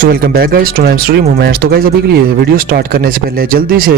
So welcome back guys to नाइम story movements. तो guys अभी के लिए वीडियो स्टार्ट करने से पहले जल्दी से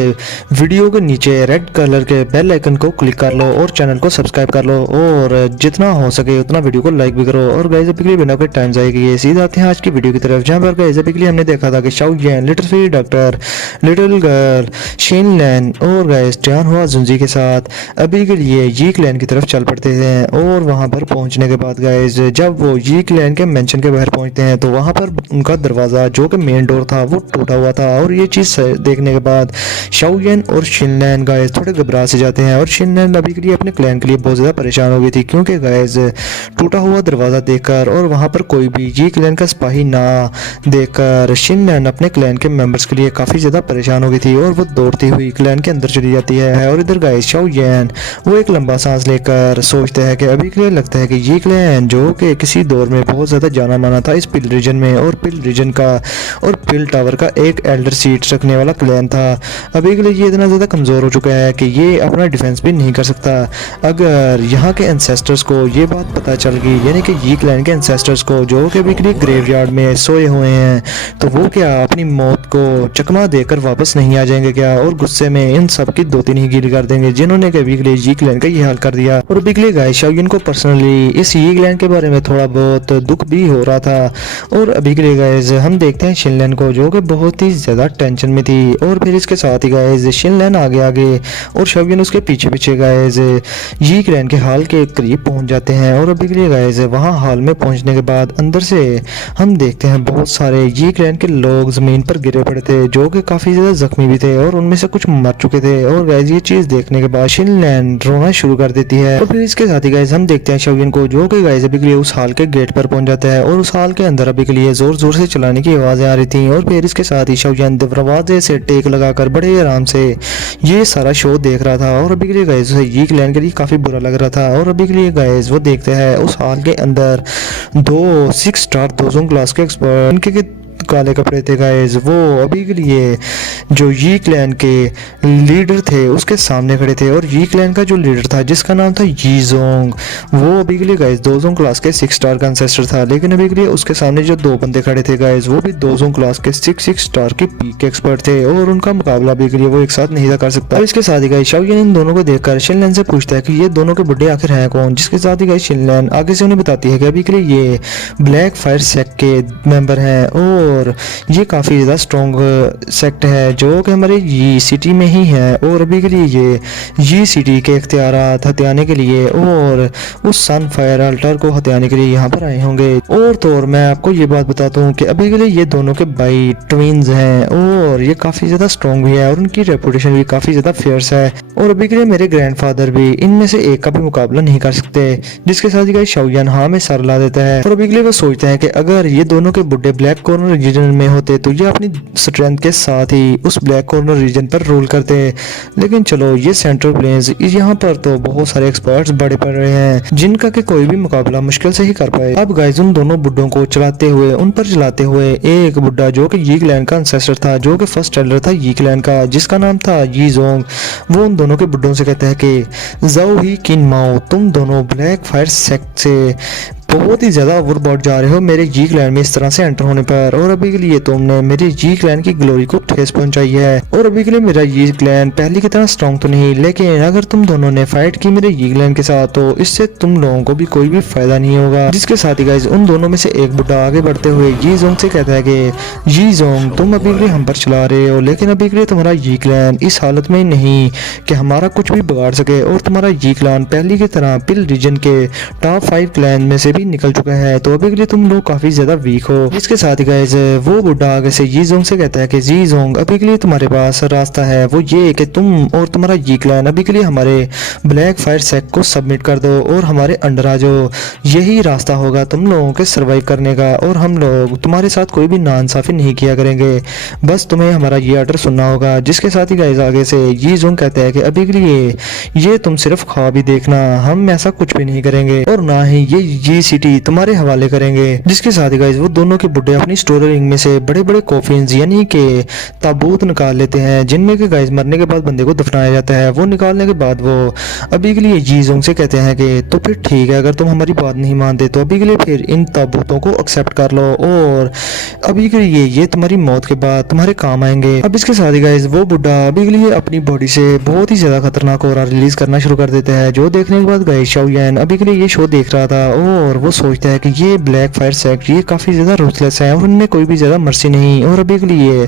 वीडियो के नीचे रेड कलर के बेल आइकन को क्लिक कर लो और चैनल को सब्सक्राइब कर लो और जितना हो सके उतना वीडियो को लाइक भी करो। और गाइस अभी के लिए बिना कोई टाइम जाएगी ये सीधा आते हैं आज की वीडियो की तरफ, जहाँ पर गाइस अभी के लिए हमने देखा था कि Xiao Yan, little free doctor, little girl, Xin Lan और गाइस टियानहुआ जुंजी के साथ अभी के लिए यी क्लैन की तरफ चल पड़ते हैं। और वहाँ पर पहुँचने के बाद गाइस जब वो यी क्लैन के मेंशन के बाहर पहुँचते हैं तो वहाँ पर उनका दरवाज़ा जो कि मेन डोर था वो टूटा हुआ था। और ये चीज़ देखने के बाद शाओ येन और शिन लैन गाइस थोड़े घबरा से जाते हैं। और शिन लैन अभी के लिए अपने क्लैन के लिए बहुत ज़्यादा परेशान हो गई थी, क्योंकि गाइस टूटा हुआ दरवाज़ा देखकर और वहाँ पर कोई भी यी क्लैन का सिपाही ना देखकर शिन लैन अपने क्लैन के मेंबर्स के लिए काफ़ी ज़्यादा परेशान हो गई थी और वो दौड़ती हुई क्लैन के अंदर चली जाती है। और इधर गाइस शाओ येन वो एक लंबा सांस लेकर सोचते हैं कि अभी के लिए लगता है कि यी क्लैन जो कि किसी दौर में बहुत ज़्यादा जाना माना था इस पिल रीजन में, और पिल रीजन का और पिल टावर का एक एल्डर सीट रखने वाला क्लैन था, अभी के लिए ये इतना ज़्यादा कमज़ोर हो चुका है कि ये अपना डिफेंस भी नहीं कर सकता। अगर यहाँ के एंसेस्टर्स को ये बात पता चल गई, यानी कि यी क्लैन के एंसेस्टर्स को जो कि अभी के लिए ग्रेवयार्ड में सोए हुए हैं, तो वो क्या अपनी मौत को चकमा देकर वापस नहीं आ जाएंगे क्या? और गुस्से में इन सब की 2-3 ही गिल कर देंगे जिन्होंने अभी के लिए यी क्लैन का ये हाल कर दिया। और अभी के लिए गाइस शाओ येन को पर्सनली इस यी क्लैन के बारे में थोड़ा बहुत दुख भी हो रहा था। और अभी के लिए गाइस हम देखते हैं शिन लैन को जो कि बहुत ही ज़्यादा टेंशन में थी। और फिर इसके साथ ही गाइस शिन लैन आगे आगे और शाओ येन उसके पीछे पीछे गाइस यी क्लैन के हाल के करीब पहुंच जाते हैं। और अभी के लिए गाइस वहां हाल में पहुंचने के बाद अंदर से हम देखते हैं बहुत सारे यी क्लैन के लोग ज़मीन पर गिरे पड़े थे जो कि काफ़ी ज़्यादा जख्मी भी थे और उनमें से कुछ मर चुके थे। और गाइस ये चीज़ देखने के बाद शिन लैन रोना शुरू कर देती है। और फिर इसके साथ ही गाइस हम देखते हैं शाओ येन को जो कि गाइस अभी के लिए उस हाल के गेट पर पहुंच जाता है और उस हाल के अंदर अभी के लिए जोर जोर से चलाने की आवाज़ें आ रही थी। और फिर इसके साथ ही शाओ येन दरवाजे से टेक लगाकर बड़े आराम से ये सारा शो देख रहा था। और अभी के लिए गाइस उसे यी क्लैन के लिए काफ़ी बुरा लग रहा था। और अभी के लिए गाइस वो देखते हैं उस हाल के अंदर 2 6 स्टार 2 क्लास के एक्सपर्ट, इनके काले कपड़े थे गाइस, वो अभी के लिए जो यी क्लैन के लीडर थे उसके सामने खड़े थे। और यी क्लैन का जो लीडर था जिसका नाम था यी जोंग, वो अभी के लिए गाइस 2 क्लास के 6 स्टार का एंसेस्टर था। लेकिन अभी के लिए उसके सामने जो 2 बंदे खड़े थे गाइस वो भी 2 क्लास के 6 स्टार के पीक के एक्सपर्ट थे और उनका मुकाबला अभी के लिए वो एक साथ नहीं कर सकता। इसके साथ ही गाइस शाओ येन इन दोनों को देखकर शिन लैन से पूछता है कि ये दोनों के बुड्ढे आखिर हैं कौन, जिसके साथ ही गाइस शिन लैन आगे से उन्हें बताती है कि अभी के लिए ये ब्लैक फायर सेक्ट के मेंबर हैं और ये काफ़ी ज़्यादा स्ट्रॉन्ग सेक्ट है जो कि हमारे यी सिटी में ही है। और अभी के लिए ये यी सिटी के इख्तियारात हथियाने के लिए और उस सन फायर अल्टर को हथियाने के लिए यहाँ पर आए होंगे। और तो और मैं आपको ये बात बताता हूँ कि अभी के लिए ये दोनों के भाई ट्विन्स हैं और ये काफ़ी ज़्यादा स्ट्रॉन्ग भी है और उनकी रेपुटेशन भी काफ़ी ज़्यादा फेयर्स है। और अभी के लिए मेरे ग्रैंडफादर भी इनमें से एक का भी मुकाबला नहीं कर सकते। जिसके साथ ही शाओ येन हाँ में सर ला देता है। और अभी के लिए वो सोचते हैं कि अगर ये दोनों के बुड्ढे ब्लैक कॉर्नर रीजन में होते तो ये अपनी स्ट्रेंथ के साथ ही उस ब्लैक कॉर्नर रीजन पर रूल करते। लेकिन चलो ये सेंट्रल प्लेन्स यहाँ पर तो बहुत सारे एक्सपर्ट्स बड़े पड़ रहे हैं जिनका कि कोई भी मुकाबला मुश्किल से ही कर पाए। अब गाइस उन दोनों बुड्ढों को चलाते हुए उन पर चलाते हुए एक बुड्ढा जो कि यी क्लैन का एंसेस्टर था, जो कि फर्स्ट एल्डर था यी क्लैन का, जिसका नाम था यी जोंग, वो उन दोनों के बुड्ढों से कहता है कि जाओ ही किन माओ, तुम दोनों ब्लैक फायर सेक्ट से बहुत ही ज़्यादा ओवरबोर्ड जा रहे हो मेरे यी क्लैन में इस तरह से एंटर होने पर। और अभी के लिए तुमने मेरे यी क्लैन की ग्लोरी को ठेस पहुंचाई है। और अभी के लिए मेरा यी क्लैन पहले की तरह स्ट्रॉन्ग तो नहीं, लेकिन अगर तुम दोनों ने फाइट की मेरे यी क्लैन के साथ तो इससे तुम लोगों को भी कोई भी फायदा नहीं होगा। जिसके साथ ही गाइस उन दोनों में से एक बुड्ढा आगे बढ़ते हुए यी जोंग से कहता है कि यी जोंग तुम अभी के लिए हम पर चला रहे हो, लेकिन अभी के लिए तुम्हारा यी क्लैन इस हालत में नहीं कि हमारा कुछ भी बिगाड़ सके। और तुम्हारा यी क्लैन पहले की तरह पिल रीजन के टॉप 5 क्लैन में से भी निकल चुका है, तो अभी के लिए तुम लोग काफी ज्यादा वीक हो। इसके साथ ही गाइस वो बुड्ढा आगे से यी जोंग से कहता है कि यी जोंग अभी के लिए तुम्हारे पास रास्ता है, वो ये कि तुम और तुम्हारा यी क्लैन अभी के लिए हमारे ब्लैक फायर सेक्ट को सबमिट कर दो और हमारे अंडर आ जाओ। यही रास्ता होगा तुम लोगों के सर्वाइव करने का और हम लोग तुम्हारे साथ कोई भी नाइंसाफी नहीं किया करेंगे, बस तुम्हें हमारा ये ऑर्डर सुनना होगा। जिसके साथ ही गाइस आगे से यी जोंग कहते हैं कि अभी के लिए ये तुम सिर्फ ख्वाब ही देखना, हम ऐसा कुछ भी नहीं करेंगे और ना ही ये यी सिटी तुम्हारे हवाले करेंगे। जिसके साथ ही गाइस वो दोनों के बुड्ढे अपनी स्टोरिंग में से बड़े बड़े कॉफिन्स यानी कि ताबूत निकाल लेते हैं, जिनमें के गाइस मरने के बाद बंदे को दफनाया जाता है। वो निकालने के बाद वो अभी के लिए जी जोंग से कहते हैं कि तो फिर ठीक है, अगर तुम हमारी बात नहीं मानते तो अभी के लिए फिर इन ताबूतों को एक्सेप्ट कर लो और अभी के लिए ये तुम्हारी मौत के बाद तुम्हारे काम आएंगे। अब इसके साथ ही गाइस वो बुड्ढा अभी के लिए अपनी बॉडी से बहुत ही ज्यादा खतरनाक और रिलीज करना शुरू कर देता है, जो देखने के बाद गाइस शाओयान अभी के लिए ये शो देख रहा था और वो सोचता है कि ये ब्लैक फायर सेक्ट ये काफी ज्यादा रूथलेस है और उनमें कोई भी ज्यादा मर्सी नहीं, और अभी के लिए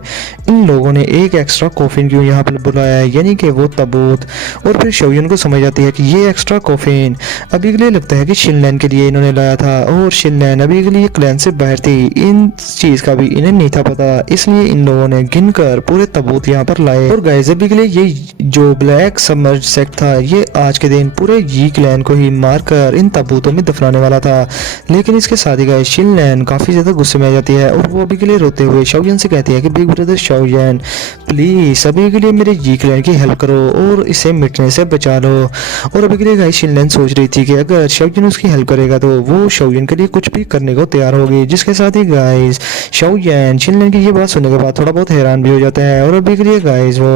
इन लोगों ने एक एक्स्ट्रा कॉफिन क्यों यहाँ पर बुलाया है, यानी कि वो ताबूत। और फिर शाओयान को समझ आती है कि ये एक्स्ट्रा कॉफिन अभी के लिए लगता है कि शिनलैन के लिए इन्होंने लाया था, और शिनलैन अभी के लिए क्लैन से बाहर थी, इन चीज का भी इन्हें नहीं था पता, इसलिए इन लोगों ने गिनकर पूरे ताबूत यहाँ पर लाए। और गाइस अभी के लिए ये जो ब्लैक सबमर्ज सेक्ट था ये आज के दिन पूरे जी क्लैन को ही मारकर इन ताबूतों में दफनाने वाला था। लेकिन इसके साथ ही गाइस शिनलैन काफी ज्यादा गुस्से में आ जाती है और वो अभी के लिए रोते हुए शाओयान से कहती है कि बिग ब्रदर शाओयान प्लीज अभी के लिए मेरे जी क्लैन की हेल्प करो और इसे मिटने से बचा लो। और अभी के लिए गाइस शिनलैन सोच रही थी कि अगर शाओयान उसकी हेल्प करेगा तो वो शाओयान के लिए कुछ भी करने को तैयार होगी। जिसके साथ ही गाइस शाओयान शिनलैन की ये बात सुनने के बाद थोड़ा बहुत हैरान भी हो जाता है और अभी के लिए गाइस वो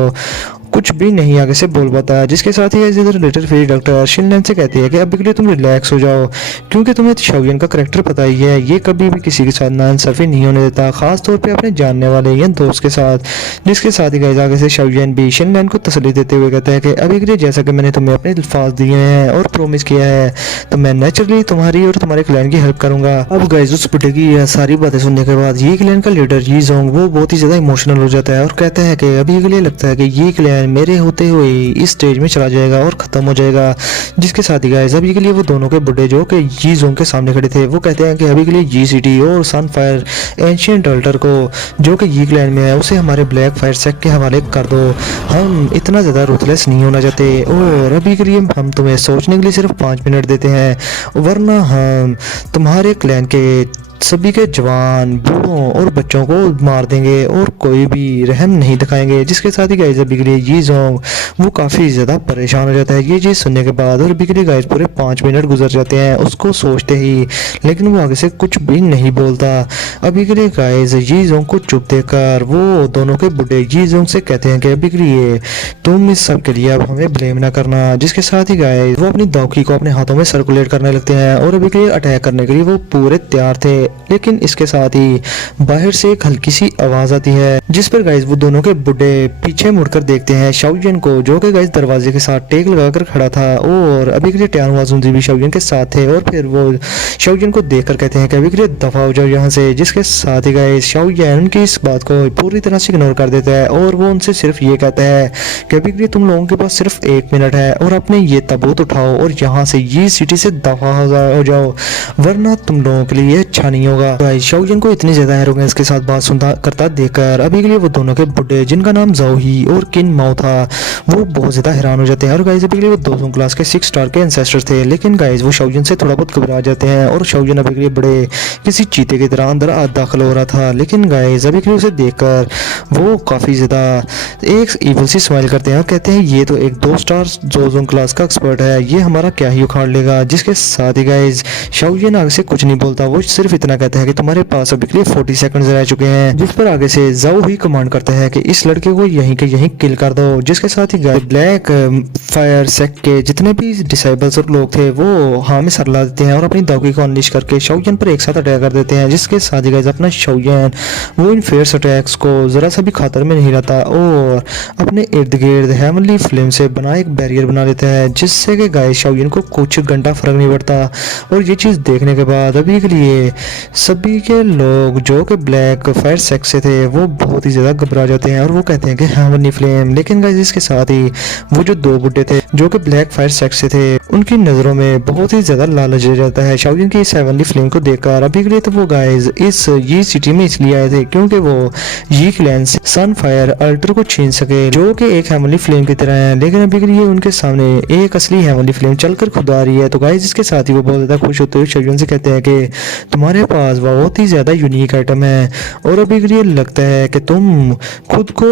कुछ भी नहीं आगे से बोल पाता। जिसके साथ ही इधर लिटिल फेरी डॉक्टर शिनलैन से कहती है कि अभी के लिए तुम रिलैक्स हो जाओ, क्योंकि तुम्हें शाओयान का करैक्टर पता ही है, ये कभी भी किसी के साथ नाइंसाफी नहीं होने देता, खास तौर पे अपने जानने वाले या दोस्त के साथ। जिसके साथ ही गाइस आगे से शाओयान भी शिनलैन को तसल्ली देते हुए कहता है कि अभी के लिए जैसा कि मैंने तुम्हें अपने अल्फाज दिए हैं और प्रॉमिस किया है तो मैं नेचुरली तुम्हारी और तुम्हारे क्लैन की हेल्प करूंगा। अब गाइस उस बुड्ढे की यह सारी बातें सुनने के बाद ये क्लैन का लीडर जी जोंग वो बहुत ही ज्यादा इमोशनल हो जाता है और कहता है कि अभी के लिए लगता है कि ये क्लैन मेरे होते हुए इस स्टेज में चला जाएगा और खत्म हो जाएगा। जिसके साथ ही गाइस अभी के लिए वो दोनों के बुड्ढे जो कि जी जोंग के सामने खड़े थे वो कहते हैं कि अभी के लिए जी सिटी और सनफायर एंशिएंट अल्टर को जो कि जी क्लैन में है उसे हमारे ब्लैक फायर सेक्ट के हवाले कर दो, हम इतना ज्यादा रूथलेस नहीं होना चाहते और अभी के लिए हम तुम्हें सोचने के लिए सिर्फ 5 मिनट देते हैं, वरना हम तुम्हारे क्लैन के सभी के जवान बूढ़ों और बच्चों को मार देंगे और कोई भी रहम नहीं दिखाएंगे। जिसके साथ ही गाइस अभी के लिए जी जोंग वो काफ़ी ज़्यादा परेशान हो जाता है ये चीज़ सुनने के बाद, और अभी के लिए गाइस पूरे 5 मिनट गुजर जाते हैं उसको सोचते ही, लेकिन वो आगे से कुछ भी नहीं बोलता। अभी के लिए गाइस जी जोंग को चुप देखकर वो दोनों के बुढ़े जी जोंग से कहते हैं कि अभी के लिए तुम इस सब के लिए अब हमें ब्लेम ना करना। जिसके साथ ही गाइस वो अपनी दौकी को अपने हाथों में सर्कुलेट करने लगते हैं और अभी के लिए अटैक करने के लिए वो पूरे तैयार थे। लेकिन इसके साथ ही बाहर से एक हल्की सी आवाज आती है जिस पर गाइस वो दोनों के बुड्ढे पीछे मुड़कर देखते हैं शाओयान को, जो कि गाइस दरवाजे के साथ टेक लगाकर खड़ा था और अभी के लिए ट्यान वाजुंजी भी शाओयान के साथ थे। और फिर वो शाओयान को देखकर कहते हैं कि अभी के लिए दफा हो जाओ यहाँ से। जिसके साथ ही गाइस शाओयान उनकी इस बात को पूरी तरह से इग्नोर कर देता है और वो उनसे सिर्फ ये कहता है कि अभी के लिए तुम लोगों के पास सिर्फ 1 मिनट है और अपने ये ताबूत उठाओ और यहाँ से ये सिटी से दफा हो जाओ, वरना तुम लोगों के लिए अच्छा नहीं होगा। गाइस शाओयान को इतनी ज्यादा एरोगेंस के साथ बात सुनता करता देखकर अभी के लिए वो दोनों के बुड्ढे जिनका नाम ज़ोही और किन माओ था वो बहुत ज्यादा हैरान हो जाते हैं। और गाइस अभी के लिए वो 200 क्लास के 6 स्टार के एंसेस्टर थे, लेकिन गाइस वो शाओयान से थोड़ा बहुत घबरा जाते हैं और शाओयान अभी के लिए बड़े किसी चीते की तरह अंदर दाखिल हो रहा था। लेकिन गाइस अभी के लिए उसे देखकर वो काफी ज्यादा एक इवल सी स्माइल करते हैं और कहते हैं ये तो एक 2 स्टार 200 क्लास का एक्सपर्ट है, ये हमारा क्या ही उखाड़ लेगा। जिसके साथ ही गाइस शाओयान आगे से कुछ नहीं बोलता, वो सिर्फ इतना कहता है कि तुम्हारे पास अभी के लिए 40 सेकंड्स रह चुके हैं। जिस पर आगे से ज़ाओ ही कमांड करता है कि इस लड़के को यहीं के यहीं किल कर दो। जिसके साथ ही गाइस ब्लैक फायर सेक्ट के जितने भी डिसेबल्स और लोग थे वो हाँ में सर ला देते हैं और अपनी दागी को अनलिश करके शाओयान पर एक साथ अटैक कर देते हैं। जिसके साथ ही गाइस अपना शाओयान वो इन फेयर्स अटैक्स को जरा सा भी खातर में नहीं रहता और अपने इर्द गिर्द हेवनली फ्लेम से बना एक बैरियर बना लेता है, जिससे कि गाइस शाओयान को कुछ घंटा फर्क नहीं पड़ता। और ये चीज़ देखने के बाद अभी के लिए सभी के लोग जो कि ब्लैक फायर सेक्ट से थे वो बहुत ही ज़्यादा घबरा जाते हैं और वो कहते हैं कि हेवनली फ्लेम। लेकिन गाइस इसके साथ ही वो जो 2 बुड्ढे थे जो कि ब्लैक फायर सेक्ट से थे उनकी नज़रों में बहुत ही ज़्यादा लालच आ जाता है शाओयान की इस हेवनली फ्लेम को देखकर। अभी के लिए तो वो गाइस इस ये सिटी में इसलिए आए थे क्योंकि वो ये क्लैन से सनफायर अल्टर को छीन सके जो कि एक हेवनली फ्लेम की तरह है। लेकिन अभी के लिए उनके सामने एक असली हेवनली फ्लेम चलकर खुद आ रही है। तो गाइस इसके साथ ही वो बहुत ज़्यादा खुश होते हुए शाओयान से कहते हैं कि तुम्हारे पास बहुत ही ज़्यादा यूनिक आइटम है और अभी के लिए लगता है कि तुम खुद को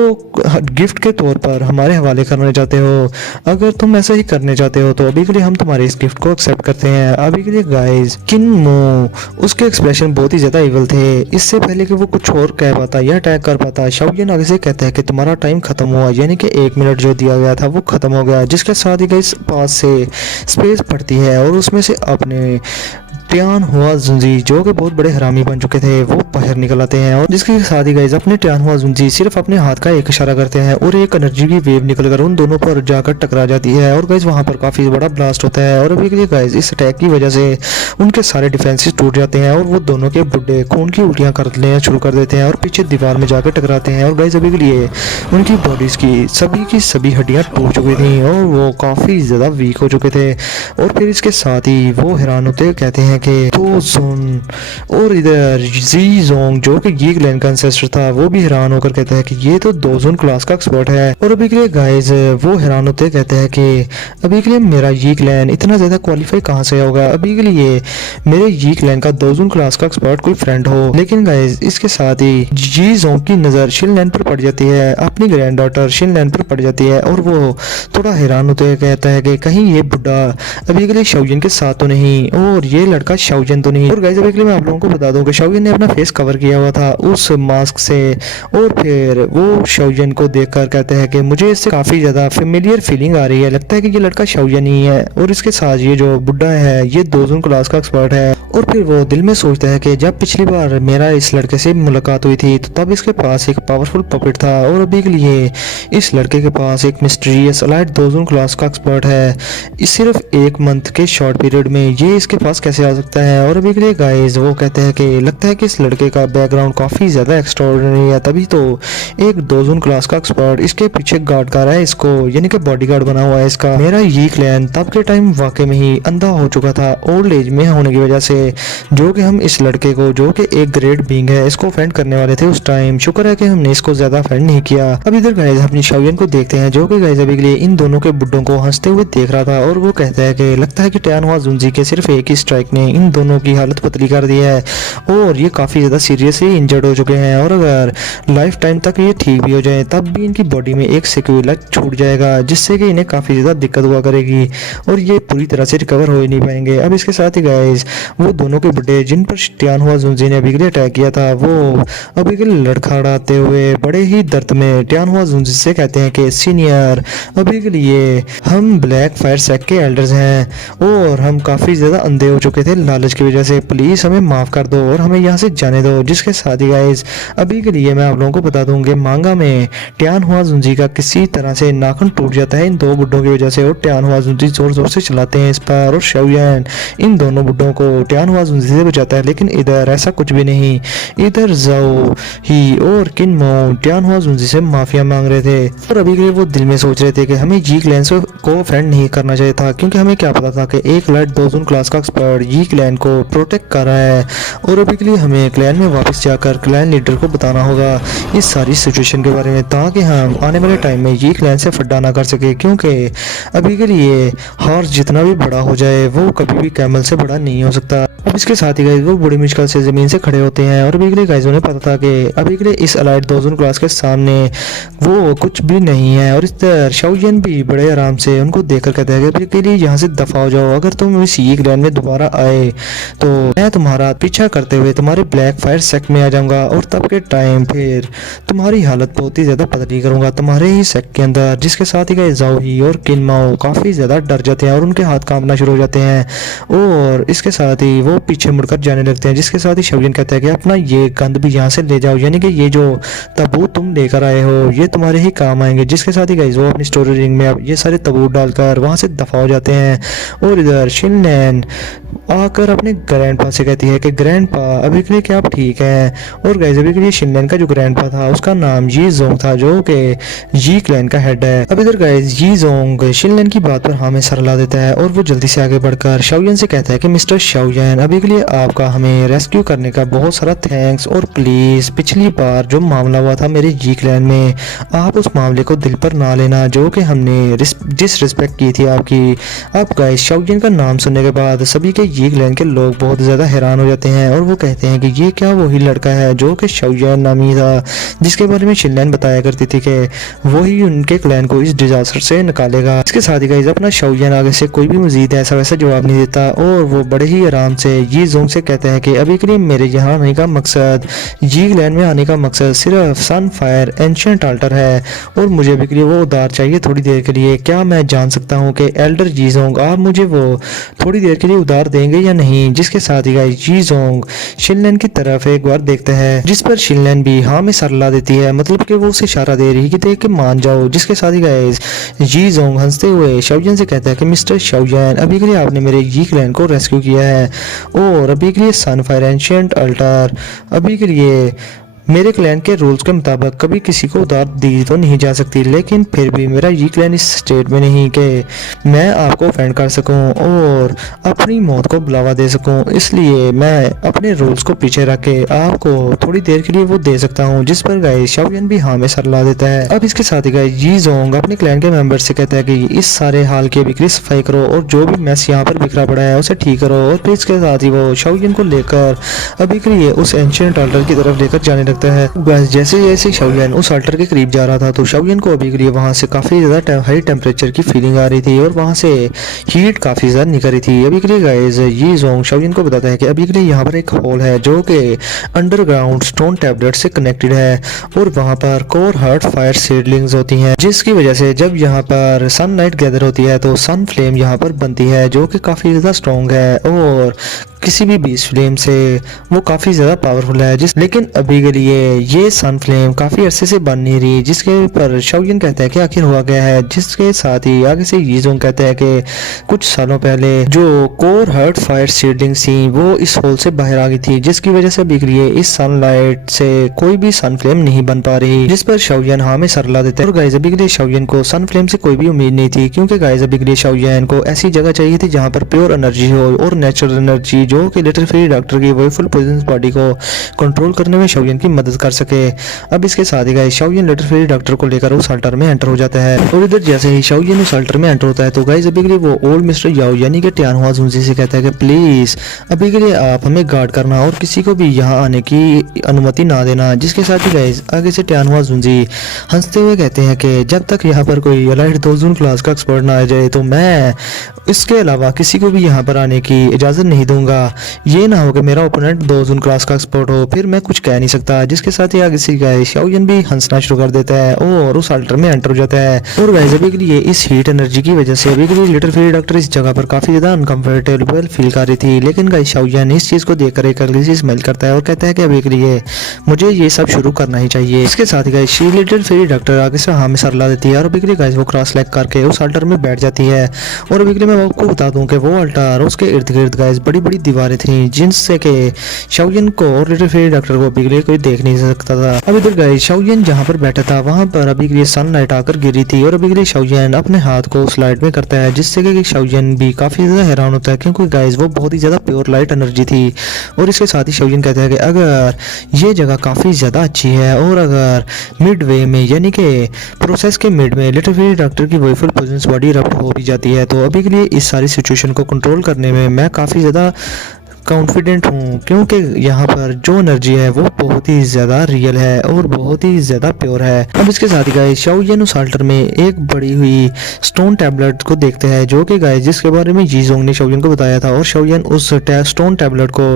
गिफ्ट के तौर पर हमारे हवाले करना चाहते हो। अगर तुम ऐसा ही करने चाहते हो तो अभी के लिए हम तुम्हारे इस गिफ्ट को एक्सेप्ट करते हैं। अभी के लिए गाइस किन्मो, उसके एक्सप्रेशन बहुत ही ज़्यादा इवल थे। इससे पहले कि वो कुछ और कह पाता या अटैक कर पाता, शाओयन आगे से कहता है कि तुम्हारा टाइम खत्म हुआ, यानी कि 1 मिनट जो दिया गया था वो खत्म हो गया। जिसके साथ ही गाइस पास से स्पेस पड़ती है और उसमें से अपने टियान हुआ जुंजी, जो कि बहुत बड़े हरामी बन चुके थे, वो बाहर निकल आते हैं। और जिसके साथ ही गाइस अपने टियान हुआ जुंजी सिर्फ अपने हाथ का एक इशारा करते हैं और एक एनर्जी की वेव निकलकर उन दोनों पर जाकर टकरा जाती है और गाइस वहां पर काफी बड़ा ब्लास्ट होता है। और अभी के लिए गाइस इस अटैक की वजह से उनके सारे डिफेंसेस टूट जाते हैं और वो दोनों के बुड्ढे खून की उल्टियां करने शुरू कर देते हैं और पीछे दीवार में जाकर टकराते हैं। और गाइस अभी के लिए उनकी बॉडीज की सभी हड्डियां टूट चुकी थी और वो काफी ज्यादा वीक हो चुके थे। और फिर इसके साथ ही वो हैरान होते कहते हैं कि तो सुन, और इधर जी जोंग जो कि यी क्लैन का एंसेस्टर था, वो भी हैरान होकर कहता है कि ये तो दोजुन क्लास का एक्सपर्ट है। और अभी के लिए गाइस वो हैरान होते कहते हैं कि अभी के लिए मेरा यी क्लैन इतना ज्यादा क्वालिफाई कहां से होगा, अभी के लिए मेरे यी क्लैन का दोजुन क्लास का एक्सपर्ट कोई फ्रेंड हो। लेकिन गाइस इसके साथ ही जी जोंग की नजर शिनलैन पर पड़ जाती है, अपनी ग्रैंड डॉटर शिनलैन पर पड़ जाती है और वो थोड़ा हैरान होते हुए कहता है कि कहीं ये बुड्ढा अभी के लिए शाओयन के साथ तो नहीं और ये लड़का शाओयन तो नहीं। और गाइस अभी के लिए मैं आप लोगों को बता दूं कि शाओयन ने अपना फेस कवर किया हुआ था उस मास्क से और फिर वो शाओयन को देखकर कहते हैं कि मुझे इससे काफी ज्यादा फेमिलियर फीलिंग आ रही है, लगता है कि ये लड़का शाओयन ही है। और इसके साथ ये जो बुड्ढा है ये दोजुन क्लास का एक्सपर्ट है। और फिर वो दिल में सोचता है कि जब पिछली बार मेरा इस लड़के से मुलाकात हुई थी तो तब इसके पास एक पावरफुल पपेट था और अभी के लिए इस लड़के के पास एक मिस्टीरियस अलाइट दोजुन क्लास का एक्सपर्ट है। इस सिर्फ 1 मंथ के शॉर्ट पीरियड में ये इसके पास कैसे आ सकता है। और अभी के लिए गाइस वो कहते हैं कि लगता है कि इस लड़के का बैकग्राउंड काफी ज्यादा एक्स्ट्राऑर्डिनरी है, तभी तो एक दोजुन क्लास का एक्सपर्ट इसके पीछे गार्ड कर रहा है इसको, यानी कि बॉडीगार्ड बना हुआ है इसका। मेरा यी क्लैन तब के टाइम वाकई में ही अंधा हो चुका था ओल्ड एज में होने की वजह से, जो कि हम इस लड़के को जो कि एक ग्रेट बीइंग है इसको ऑफेंड करने वाले थे उस टाइम। शुक्र है कि हमने इसको ज्यादा ऑफेंड नहीं किया। अब इधर गाइस अपनी शाओयन को देखते हैं जो कि गाइस अभी के लिए इन दोनों के बुड्ढों को हंसते हुए देख रहा था और वो कहता है कि लगता है कि टियान हुआ जुंजी के सिर्फ एक ही स्ट्राइक ने इन दोनों की हालत पतली कर दी है और ये काफी ज्यादा सीरियसली इंजर्ड हो चुके हैं और अगर लाइफ टाइम तक ये ठीक भी हो जाए तब भी इनकी बॉडी में एक सिक्वेला छूट जाएगा, जिससे कि इन्हें काफी ज्यादा दिक्कत हुआ करेगी और ये पूरी तरह से रिकवर हो ही नहीं पाएंगे। अब इसके साथ ही गाइस वो दोनों के बुड्ढे जिन पर टियान हुआ जुंजी ने अभी के लिए अटैक किया था, वो अभी के लिए लड़खड़ाते हुए बड़े ही दर्द में टियान हुआ जुंजी से कहते हैं कि सीनियर, अभी के लिए हम ब्लैक फायर सेक्ट के एल्डर्स हैं और हम काफी ज्यादा अंधे हो चुके थे लालच की वजह से, प्लीज हमें माफ कर दो और हमें यहाँ से जाने दो। जिसके साथ ही गाइस अभी के लिए मैं आप लोगों को बता दूंगी मांगा में टियान हुआ जुंजी का किसी तरह से नाखून टूट जाता है इन दो बुड्ढों की वजह से और टियान हुआ जुंजी जोर जोर से चलाते हैं इस पर और शाओयन इन दोनों बुड्ढों को टियान हुआ जुंजी से बचाता है। लेकिन इधर ऐसा कुछ भी नहीं, इधर जाओ ही और किन्मो टियान हुआ जुंजी से माफिया मांग रहे थे और अभी के लिए वो दिल में सोच रहे थे कि हमें यी क्लैन को फ्रेंड नहीं करना चाहिए था, क्योंकि हमें क्या पता था कि एक लाइट दोजुन क्लास का एक्सपर्ट यी क्लैन को प्रोटेक्ट कर रहा है और अभी के लिए हमें क्लैन में वापस जाकर क्लैन लीडर को बताना होगा इस सारी सिचुएशन के बारे में, ताकि हम आने वाले टाइम में यी क्लैन से फड्डा ना कर सके। क्योंकि अभी के लिए हॉर्स जितना भी बड़ा हो जाए वो कभी भी कैमल से बड़ा नहीं हो सकता। अब इसके साथ ही गाइस वो बड़ी मुश्किल से जमीन से खड़े होते हैं और अभी के लिए गाइस उन्हें पता था कि अभी के लिए इस अलाइट दोजुन क्लास के सामने वो कुछ भी नहीं है। और इस तरह शाओयन भी बड़े आराम से उनको देखकर कहते हैं कि अभी के लिए यहाँ से दफा हो जाओ, अगर तुम इस यी क्लैन में दोबारा आए तो मैं तुम्हारा पीछा करते हुए तुम्हारे ब्लैक फायर सेक्ट में आ जाऊंगा और तब के टाइम फिर तुम्हारी हालत बहुत ही ज्यादा पतली करूंगा तुम्हारे ही सेक्ट के अंदर। जिसके साथ ही गाइस जाओही और किन्माओ काफी ज्यादा डर जाते हैं और उनके हाथ कांपना शुरू हो जाते हैं और इसके साथ ही वो पीछे मुड़कर जाने लगते हैं। जिसके साथ ही शाओयन कहता है कि अपना ये गंद भी यहाँ से ले जाओ, यानी कि ये जो तबूत तुम लेकर आए हो ये तुम्हारे ही काम आएंगे। जिसके साथ ही गाइस वो अपनी स्टोरी रिंग में ये सारे तबूत डालकर वहां से दफा हो जाते हैं और इधर शिनलैन आकर अपने ग्रैंडपा से कहती है कि ग्रैंडपा अभी के लिए क्या आप ठीक हैं। और गाइस अभी के लिए शिनलैन का जो ग्रैंडपा था उसका नाम यी जोंग था जो कि यी क्लैन का हेड है। अब इधर गाइस यी जोंग शिनलैन की बात पर हमें सर ला देता है और वो जल्दी से आगे बढ़कर शाओयन से कहता है कि मिस्टर शाओयन अभी के लिए आपका हमें रेस्क्यू करने का बहुत सारा थैंक्स और प्लीज पिछली बार जो मामला हुआ था मेरे यी क्लैन में आप उस मामले को दिल पर ना लेना जो कि हमने डिसरिस्पेक्ट की थी आपकी। अब गाइस शाओयन का नाम सुनने के बाद सभी के जी क्लैन के लोग बहुत ज़्यादा हैरान हो जाते हैं और वो कहते हैं कि ये क्या वही लड़का है जो कि शाओयान नामी था, जिसके बारे में शिनलैन बताया करती थी कि वही उनके क्लैन को इस डिजास्टर से निकालेगा। इसके साथ ही गाइस अपना शाओयान आगे से कोई भी मजीद ऐसा वैसा जवाब नहीं देता और वो बड़े ही आराम से यी जोंग से कहते हैं कि अभी के लिए मेरे यहाँ आने का मकसद, जी क्लैन में आने का मकसद सिर्फ सनफायर एंशिएंट अल्टर है और मुझे अभी के लिए वो उधार चाहिए थोड़ी देर के लिए। क्या मैं जान सकता हूँ कि एल्डर जी जोंग आप मुझे वो थोड़ी देर के लिए उधार देंगे या नहीं? जिसके साथ ही गाइस जी जोंग शिनलैन की तरफ एक बार देखता है, जिस पर शिनलैन भी हाँ में सर ला देती है, मतलब कि वो उसे इशारा दे रही है कि देख के मान जाओ। जिसके साथ ही गाइस जी जोंग हंसते हुए शाओयान से कहता है कि मिस्टर शाओयान अभी के लिए आपने मेरे जी क्लैन को रेस्क्यू किया है और अभी के लिए सनफायर एंशिएंट अल्टर अभी के लिए मेरे क्लैन के रूल्स के मुताबिक कभी किसी को उधार दी तो नहीं जा सकती, लेकिन फिर भी मेरा ये क्लैन इस स्टेट में नहीं कि मैं आपको ऑफेंड कर सकूं और अपनी मौत को बुलावा दे सकूं, इसलिए मैं अपने रूल्स को पीछे रख के आपको थोड़ी देर के लिए वो दे सकता हूं। जिस पर गाइस शाओयान भी हाँ में सर ला देता है। अब इसके साथ ही गाइस जी जोंग अपने क्लैन के मेंबर से कहता है कि इस सारे हाल की बिक्री सफाई करो और जो भी मैस यहाँ पर बिखरा पड़ा है उसे ठीक करो। और फिर इसके साथ ही वो शाओयान को लेकर अभी के लिए उस एंशिएंट अल्टर की तरफ लेकर जाने लगता है। बस जैसे जैसे शाओयान उस अल्टर के करीब जा रहा था तो शाओयान को अभी के लिए वहां से काफी ज्यादा हाई टेम्परेचर की फीलिंग आ रही थी और वहां से हीट काफी ज्यादा निकल रही थी। अभी के लिए गाइस ये जोंग शाओयान को बताता है कि अभी के लिए यहाँ पर एक होल है जो कि अंडरग्राउंड स्टोन टैबलेट से कनेक्टेड है और वहां पर कोर हार्ट फायर सीडलिंग्स होती हैं, जिसकी वजह से जब यहाँ पर सनलाइट गैदर होती है तो सन फ्लेम यहाँ पर बनती है जो कि काफी ज्यादा स्ट्रॉन्ग है और किसी भी बीस फ्लेम से वो काफ़ी ज़्यादा पावरफुल है। लेकिन अभी के लिए ये सन फ्लेम काफ़ी अरसे से बन नहीं रही, जिसके पर शाओयान कहता है कि आखिर हुआ गया है। जिसके साथ ही आगे से ये जोंग कहता है कि कुछ सालों पहले जो कोर हार्ट फायर सीडलिंग्स थी वो इस होल से बाहर आ गई थी, जिसकी वजह से अभी के लिए इस सनलाइट से कोई भी सन फ्लेम नहीं बन पा रही। जिस पर शाओयान हाँ में सर ला देता है और गाइस अभी के लिए शाओयान को सन फ्लेम से कोई भी उम्मीद नहीं थी, क्योंकि गाइस अभी के लिए शाओयान को ऐसी जगह चाहिए थी जहाँ पर प्योर एनर्जी हो और नेचुरल एनर्जी जो कि लिटिल फेरी डॉक्टर की वही फुल पोजिशन बॉडी को कंट्रोल करने में शाओयान की मदद कर सके। अब इसके साथ ही गाइस शाओयान लिटिल फेरी डॉक्टर को लेकर उस अल्टर में एंटर हो जाता है और इधर जैसे ही शाओयान उस अल्टर में एंटर होता है तो गाइस अभी के लिए वो ओल्ड मिस्टर याओ यानी कि टियानहुआ जुंजी से कहता है कि प्लीज अभी के लिए आप हमें गार्ड करना और किसी को भी यहाँ आने की अनुमति ना देना। जिसके साथ ही गाइस आगे से टियानहुआ जुंजी हंसते हुए कहते हैं कि जब तक यहाँ पर कोई एलाइट दोजून क्लास का एक्सपर्ट ना आ जाए तो मैं इसके अलावा किसी को भी यहाँ पर आने की इजाज़त नहीं दूंगा। ये ना हो कि मेरा ओपोनेंट दोजून क्लास का एक्सपर्ट हो, फिर मैं कुछ कह नहीं सकता। जिसके साथ ही आगे से गाइस शाओयान भी हंसना शुरू कर देता है और उस अल्टर में एंटर हो जाता है और गाइस अभी के लिए इस हीट एनर्जी की वजह से अभी के लिए लिटिल फेरी डॉक्टर इस जगह पर काफी ज्यादा अनकंफर्टेबल फील कर रही थी। लेकिन गाइस शाओयान इस चीज को देखकर एक अगली चीज स्माइल करता है और कहता है कि अभी के लिए मुझे ये सब शुरू करना ही चाहिए। इसके साथ ही गाइस लिटिल फेरी डॉक्टर आगे से हाँ में सर ला देती है और अभी के लिए गाइस वो क्रॉस लेग करके उस अल्टर में बैठ जाती है और अभी के लिए मैं आपको बता दूं कि वो अल्टर उसके इर्द गिर्द गाइस बड़ी बड़ी दीवारें थी जिनसे कि शाओयान को और लिटिल फेरी डॉक्टर को अभी के लिए कोई देख नहीं सकता था। अब इधर गाइस शाओयान जहाँ पर बैठा था वहां पर अभी के लिए सनलाइट आकर गिरी थी और अभी के लिए शाओयान अपने हाथ को उस लाइट में करता है, जिससे कि शाओयान भी काफी ज्यादा हैरान होता है क्योंकि गाइस वो बहुत ही ज्यादा प्योर लाइट एनर्जी थी। और इसके साथ ही शाओयान कहता है कि अगर ये जगह काफी ज्यादा अच्छी है और अगर मिड वे में यानी कि प्रोसेस के मिड में लिटिल फेरी डॉक्टर की वही फुल पोजिशन बॉडी रप्ट हो भी जाती है तो अभी के लिए इस सारी सिचुएशन को कंट्रोल करने में मैं काफी ज्यादा कॉन्फिडेंट हूँ, क्योंकि यहाँ पर जो एनर्जी है वो बहुत ही ज़्यादा रियल है और बहुत ही ज़्यादा प्योर है। अब इसके साथ ही गाइस शाओयान उस अल्टर में एक बड़ी हुई स्टोन टैबलेट को देखते हैं जो कि गाइस जिसके बारे में जी जोंग ने शाओयान को बताया था और शाओयान उस स्टोन टैबलेट को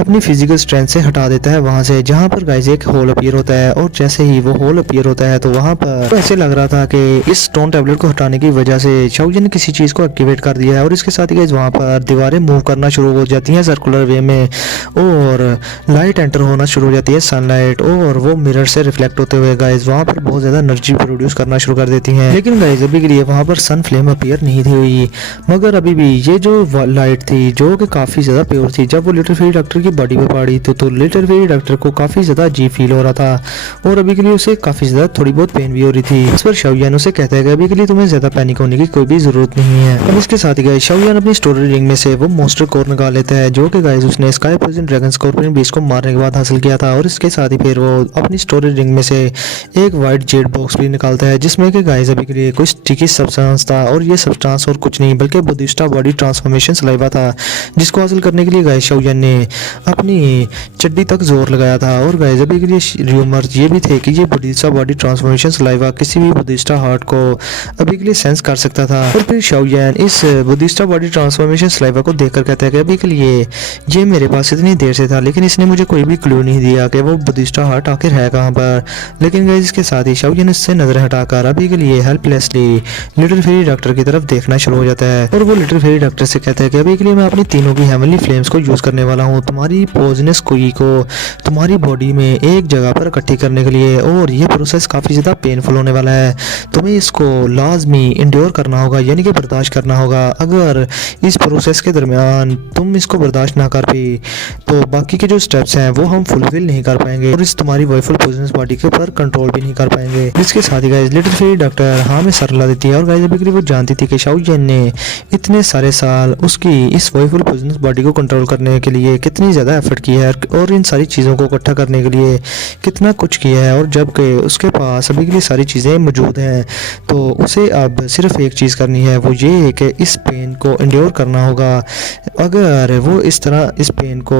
अपनी फिजिकल स्ट्रेंथ से हटा देता है वहाँ से, जहाँ पर गाइस एक होल अपीयर होता है और जैसे ही वो होल अपीयर होता है तो वहाँ पर ऐसे लग रहा था कि इस स्टोन टैबलेट को हटाने की वजह से शाओयान ने किसी चीज़ को एक्टिवेट कर दिया है और इसके साथ ही गाइस वहाँ पर दीवारें मूव करना शुरू हो जाती हैं सर्कुलर वे में और लाइट एंटर होना शुरू हो जाती है सनलाइट और वो मिरर से रिफ्लेक्ट होते हुए गाइस वहां पर बहुत ज्यादा एनर्जी प्रोड्यूस करना शुरू कर देती हैं। लेकिन गाइस अभी के लिए वहां पर सन फ्लेम अपीयर नहीं थी हुई, मगर अभी भी ये जो लाइट थी जो कि काफी ज्यादा प्योर थी जब वो लिटिल फेरी डॉक्टर की बॉडी पे पड़ी तो लिटिल फेरी डॉक्टर को काफी ज्यादा अजीब फील हो रहा था और अभी के लिए उसे काफी ज्यादा थोड़ी बहुत पेन भी हो रही थी। इस पर शाओयान उसे कहता है कि अभी के लिए तुम्हें ज्यादा पैनिक होने की कोई भी जरूरत नहीं है। अब इसके साथ ही गाइस शाओयान अपनी स्टोरेज रिंग में से वो मॉन्स्टर कोर निकाल लेता है जो कि गाइस उसने sky poison dragon scorpion beast को मारने के बाद हासिल किया था। और इसके साथ ही फिर वो अपनी स्टोरेज रिंग में से एक वाइट जेड बॉक्स भी निकालता है जिसमें कि गाइस अभी के लिए कुछ स्टिकी सब्सटेंस था। और ये सब्सटेंस और कुछ नहीं बल्कि बुद्धिस्टा बॉडी ट्रांसफॉर्मेशन सलाइवा था, जिसको हासिल करने के लिए गाइस शाओयान ने अपनी चड्डी तक जोर लगाया था। और गाइस अभी के लिए रूमर्स ये भी थे कि ये बुद्धिस्टा बॉडी ट्रांसफॉर्मेशन सलाइवा किसी भी बुद्धिस्टा हार्ट को अभी के लिए सेंस कर सकता था। और फिर शाओयान इस बुद्धिस्टा बॉडी ट्रांसफॉर्मेशन सलाइवा को देखकर कहता है कि अभी के लिए ये मेरे पास इतनी देर से था, लेकिन इसने मुझे कोई भी क्लू नहीं दिया कि वो बुद्धिस्टा हार्ट आखिर है कहाँ पर। लेकिन गाइस इसके साथ ही शाओयान इससे नजर हटाकर अभी के लिए हेल्पलेसली लिटिल फेरी डॉक्टर की तरफ देखना शुरू हो जाता है। और वो लिटिल फेरी डॉक्टर से कहता है कि अभी के लिए मैं अपनी तीनों की हेवनली फ्लेम्स को यूज करने वाला हूँ तुम्हारी पॉइजनस कुई को तुम्हारी बॉडी में एक जगह पर इकट्ठी करने के लिए। और ये प्रोसेस काफी ज्यादा पेनफुल होने वाला है, तुम्हें इसको लाजमी इंड्योर करना होगा, यानी कि बर्दाश्त करना होगा। अगर इस प्रोसेस के दरमियान तुम इसको बर्दाश्त ना कर पाई तो बाकी के जो स्टेप्स हैं वो हम फुलफिल नहीं कर पाएंगे और इस तुम्हारी वॉयफुल पॉइजनस बॉडी के ऊपर कंट्रोल भी नहीं कर पाएंगे। इसके साथ ही गाइस लिटिल फेरी डॉक्टर हाँ में सर ला देती है। और गाइस अभी वो जानती थी कि शाओयान ने इतने सारे साल उसकी इस वॉयफुल पॉइजनस बॉडी को कंट्रोल करने के लिए कितनी ज़्यादा एफर्ट किया है और इन सारी चीज़ों को इकट्ठा करने के लिए कितना कुछ किया है। और जबकि उसके पास अभी के लिए सारी चीज़ें मौजूद हैं तो उसे अब सिर्फ एक चीज़ करनी है, वो ये है कि इस पेन को इंड्योर करना होगा। अगर वो इस तरह इस पेन को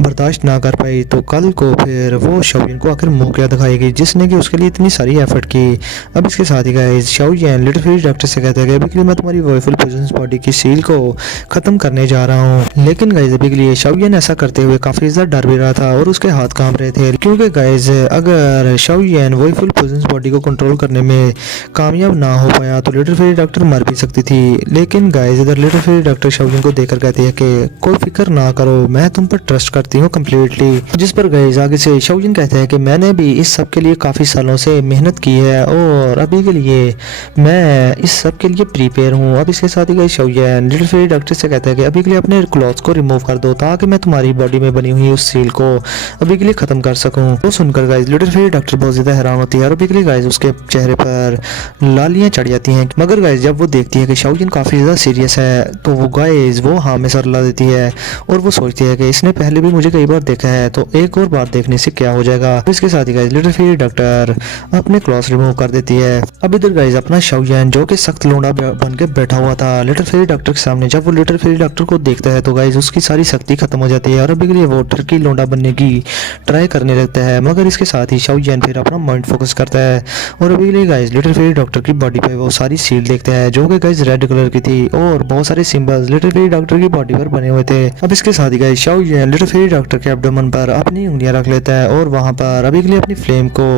बर्दाश्त ना कर पाई तो कल को फिर वो शाओयान को आखिर मुंह क्या दिखाएगी जिसने कि उसके लिए इतनी सारी एफर्ट की। अब इसके साथ ही गाइस शाओयान लिटिल फेरी डॉक्टर से कहता है कि अभी के लिए मैं तुम्हारी वॉयफुल पॉइजनस बॉडी की सील को खत्म करने जा रहा हूँ। लेकिन गाइस अभी के लिए शाओयान ऐसा करते हुए काफी ज्यादा डर भी रहा था और उसके हाथ कांप रहे थे, क्योंकि गाइस अगर शाओयान वॉयफुल पॉइजनस बॉडी को कंट्रोल करने में कामयाब ना हो पाया तो लिटिल फेरी डॉक्टर मर भी सकती थी। लेकिन गाइस इधर लिटिल फेरी डॉक्टर शाओयान को देखकर कहती है कि कोई फिक्र ना करो, मैं तुम पर ट्रस्ट करती हूँ कम्प्लीटली। जिस पर गाइस आगे से शाओयान कहता है कि मैंने भी इस सब के लिए काफी सालों से मेहनत की है और अभी के लिए मैं इस सब के लिए प्रिपेयर हूँ। अब इसके साथ ही गाइस शाओयान लिटिल फेरी डॉक्टर से कहता है कि अभी के लिए अपने क्लॉथ्स को रिमूव कर दो ताकि मैं तुम्हारी बॉडी में बनी हुई उस सील को अभी के लिए खत्म कर सकूं। तो सुनकर गाइस लिटिल फेरी डॉक्टर बहुत ज्यादा हैरान होती है और अभी के लिए गाइस उसके चेहरे पर लालियां चढ़ जाती हैं। मगर गाइस जब वो देखती है कि शाओयान काफी ज्यादा सीरियस है तो वो गाइस वो हाँ में सर ला देती है और वो सोचती है कि इसने पहले भी मुझे कई बार देखा है तो एक और बार देखने से क्या हो जाएगा। इसके साथ ही गाइस लिटिल फेरी डॉक्टर अपने क्लॉथ्स रिमूव कर देती है। अब इधर गाइस अपना शाओयान जो कि सख्त लोंडा बन के बैठा हुआ था लिटिल फेरी डॉक्टर के सामने, जब वो लिटिल फेरी डॉक्टर को देखता है तो गाइस उसकी सारी सख्ती खत्म हो जाती है और अभी के लिए वो टर्की लोंडा बनने की ट्राई करने लगता है। मगर इसके साथ ही शाओयान फिर अपना माइंड फोकस करता है और अभी के लिए गाइस लिटिल फेरी डॉक्टर की बॉडी पे वो सारी सील देखता है जो कि गाइस रेड कलर की थी और बहुत सारे सिंबल्स लिटिल फेरी डॉक्टर की बॉडी पर बने हुए थे। अब इसके साथ ही गाइस शाओयान लिटिल फेरी डॉक्टर के एब्डोमेन पर अपनी उंगलियां रख लेता है और वहां पर अभी के लिए अपनी फ्लेम को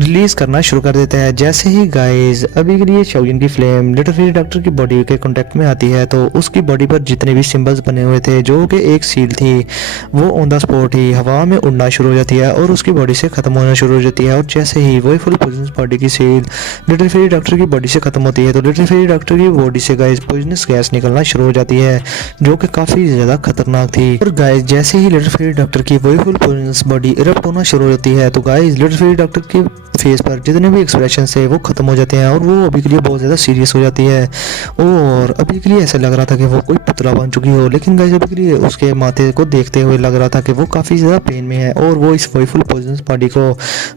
रिलीज करना शुरू कर देता है। जैसे ही गाइस अभी के लिए शाओयान की फ्लेम लिटिल फेरी डॉक्टर की बॉडी के कांटेक्ट में आती है तो उसकी बॉडी पर जितने भी सिंबल्स बने हुए थे जो कि एक सील थी वो ऑन द स्पॉट ही हवा में उड़ना शुरू हो जाती है और उसकी बॉडी से खत्म होना शुरू हो जाती है। और जैसे ही वही फुल पॉइजनस बॉडी की सील लिटिल फेरी डॉक्टर की बॉडी से खत्म होती है तो लिटिल फेरी डॉक्टर की बॉडी से गाइस पॉइजनस गैस निकलना शुरू हो जाती है जो कि काफी ज्यादा खतरनाक थी। और गाइस जैसे ही लिटिल फेरी डॉक्टर की वही फुल पॉइजनस बॉडी इरप्ट होना शुरू हो जाती है तो गाइस लिटिल फेरी डॉक्टर की फेस पर जितने भी एक्सप्रेशन है वो खत्म हो जाते हैं और वो अभी के लिए बहुत ज्यादा सीरियस हो जाती है और अभी के लिए ऐसा लग रहा था कि वो कोई पुतला बन चुकी हो। लेकिन गाइस अभी के लिए उसके माथे को देखते हुए लग रहा था कि वो काफी ज्यादा पेन में है और वो इस वॉयफुल पॉइजनस बॉडी को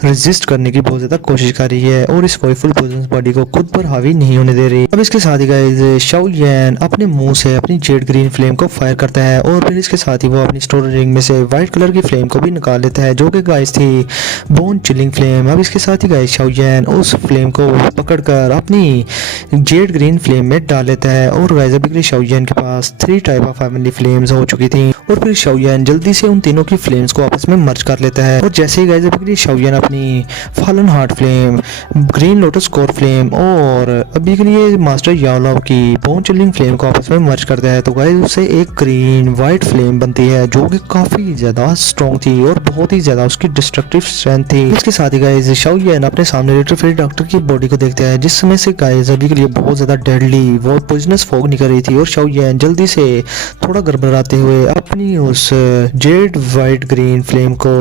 रेजिस्ट करने की बहुत ज्यादा कोशिश कर रही है और इस वॉयफुल पॉइजनस बॉडी को खुद पर हावी नहीं होने दे रही। अब इसके साथ ही गाइस शाओयान अपने मुंह से अपनी जेड ग्रीन फ्लेम को फायर करता है और फिर इसके साथ ही वो अपनी स्टोरेज रिंग में से व्हाइट कलर की फ्लेम को भी निकाल लेता है जो कि गाइस थी बोन चिलिंग फ्लेम। अब इसके साथ ही गाइस शाओयान उस फ्लेम को पकड़कर अपनी जेड ग्रीन फ्लेम में डाल लेता है और गाइस अभी के लिए शाओयान के पास 3 टाइप ऑफ हेवनली फ्लेम्स हो चुकी थी और फिर शाओयान जल्दी से उन तीनों की फ्लेम्स को आपस में मर्ज कर लेता है। और जैसे ही गाइस अभी के लिए शाओयान अपनी fallen heart flame, green lotus core flame और अभी के लिए मास्टर याओलाओ की बोन चिलिंग फ्लेम को आपस में मर्ज करता है तो गाइस उससे एक ग्रीन वाइट फ्लेम बनती है जो कि काफी ज्यादा स्ट्रॉन्ग थी और बहुत ही ज्यादा उसकी डिस्ट्रक्टिव स्ट्रेंथ थी। इसके साथ ही गाइस शाओयान अपने सामने लिटिल फेरी डॉक्टर की बॉडी को देखता है जिसमें से गाइस अभी के लिए बहुत ज्यादा डेडली वो पॉइजनस फॉग निकल रही थी और शाओयान जल्दी से थोड़ा गड़बड़ाते हुए अपनी उस जेड वाइट ग्रीन फ्लेम को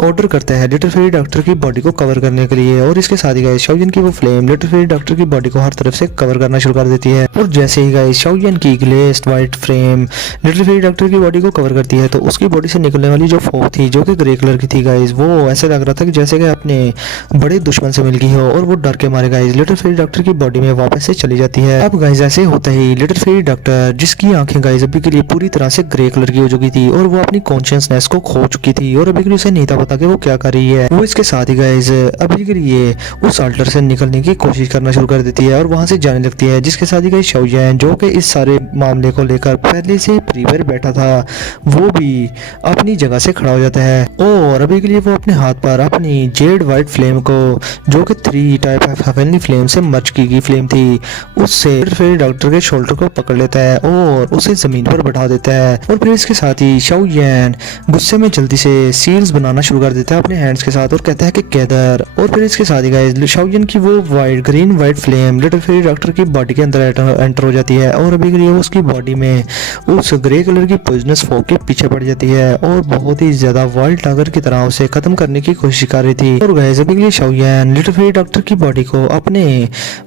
ऑर्डर करता है लिटिल फेरी डॉक्टर की बॉडी को कवर करने के लिए और इसके साथ ही गाइस शाओयन की वो फ्लेम लिटिल फेरी डॉक्टर की बॉडी को हर तरफ से कवर करना शुरू कर देती है। और जैसे ही गाइस शाओयन की glazed white flame little fairy doctor की बॉडी को कवर करती है तो उसकी बॉडी से निकलने वाली जो फॉग थी जो कि ग्रे कलर की थी गाइस, वो ऐसे लग रहा था कि जैसे कि अपने बड़े दुश्मन से मिल गई हो और वो डर के मारे गाइस लिटिल फेरी डॉक्टर की बॉडी में वापस से चली जाती है। अब गाइस ऐसे होता ही लिटिल फेरी डॉक्टर जिसकी आंखें गाइस अभी के लिए पूरी तरह से ग्रे कलर की हो चुकी थी और वो अपनी कॉन्शियसनेस को खो चुकी थी और अभी के लिए उसे नहीं था पता कि वो क्या कर रही है। वो इसके साथ ही गाइस अभी के लिए उस अल्टर से निकलने की कोशिश करना शुरू कर देती है और वहां से जाने लगती है, जिसके साथ ही गाइस शाओयन जो कि इस सारे मामले को लेकर पहले से प्रिपेयर बैठा था वो भी अपनी जगह से खड़ा हो जाता है और अभी के लिए वो अपने हाथ पर अपनी जेड व्हाइट फ्लेम को जो कि 3 टाइप ऑफ हेवनली फ्लेम से मर्ज की गई फ्लेम थी उससे फिर डॉक्टर के शोल्डर को पकड़ लेता है और उसे जमीन पर बैठा देता है। और फिर इसके साथ ही शाओयन गुस्से में जल्दी से सील्स बनाना शुरू कर देता है अपने हैंड्स के साथ और कहता है कि गैदर। और फिर इसके साथ ही गाइस शाओयन की वो green white flame little fairy doctor की बॉडी के अंदर एंटर हो जाती है और अभी के लिए उसकी बॉडी में उस ग्रे कलर की पॉइजनस फॉग के पीछे पड़ जाती है और बहुत ही ज्यादा वाइल्ड टाइगर की तरह उसे खत्म करने की कोशिश कर रही थी। और गाइस अभी के लिए शाओयन लिटिल फेरी डॉक्टर की बॉडी को अपने